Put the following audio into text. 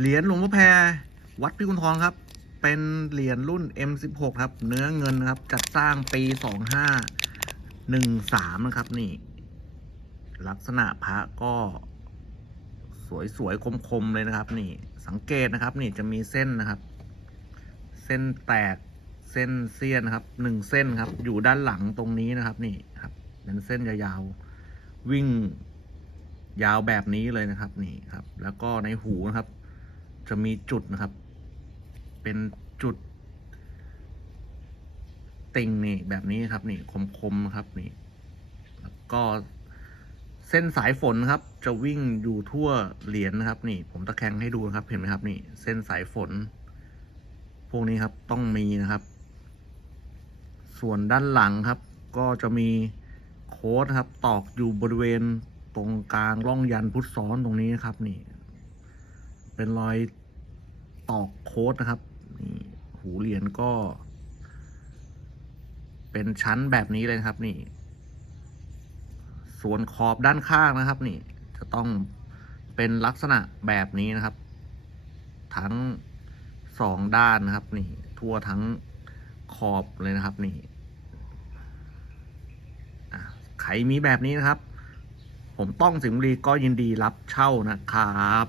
เหรียญหลวงพ่อแพรวัดพิกุลทองครับ เป็นเหรียญรุ่น M16 ครับ เนื้อเงินนะครับ จัดสร้างปี 2513 นะครับนี่ ลักษณะพระก็สวยๆ คมๆ เลยนะครับ นี่ สังเกตนะครับ นี่จะมีเส้นนะครับ เส้นแตกเส้นเสี้ยนครับหนึ่งเส้นครับ อยู่ด้านหลังตรงนี้นะครับ นี่ครับเป็นเส้นยาวๆวิ่งยาวแบบนี้เลยนะครับ นี่ครับ แล้วก็ในหูนะครับ จะมีจุดนะครับ เป็นจุด ติ่งนี่แบบนี้ครับ นี่คมๆครับนี่แล้วก็เส้นสายฝนครับ จะวิ่งอยู่ทั่วเหรียญนะครับ นี่ผมตะแคงให้ดูครับ เห็นไหมครับ นี่เส้นสายฝน พวกนี้ครับต้องมีนะครับ ส่วนด้านหลังครับ ก็จะมีโค้ดครับ ตอกอยู่บริเวณตรงกลางร่องยันพุทธซ้อนตรงนี้นะครับ นี่ เป็นรอย ตอกโค้ดนะครับนี่หูเหรียญก็ เป็นชั้นแบบนี้เลยครับนี่ ส่วนขอบด้านข้างนะครับ นี่ จะต้องเป็นลักษณะแบบนี้นะครับ ทั้งสองด้านนะครับ นี่ ทั่วทั้งขอบเลยนะครับ นี่อะใครมีแบบนี้นะครับ ผมต้องสิงห์บุรีก็ยินดีรับเช่านะครับ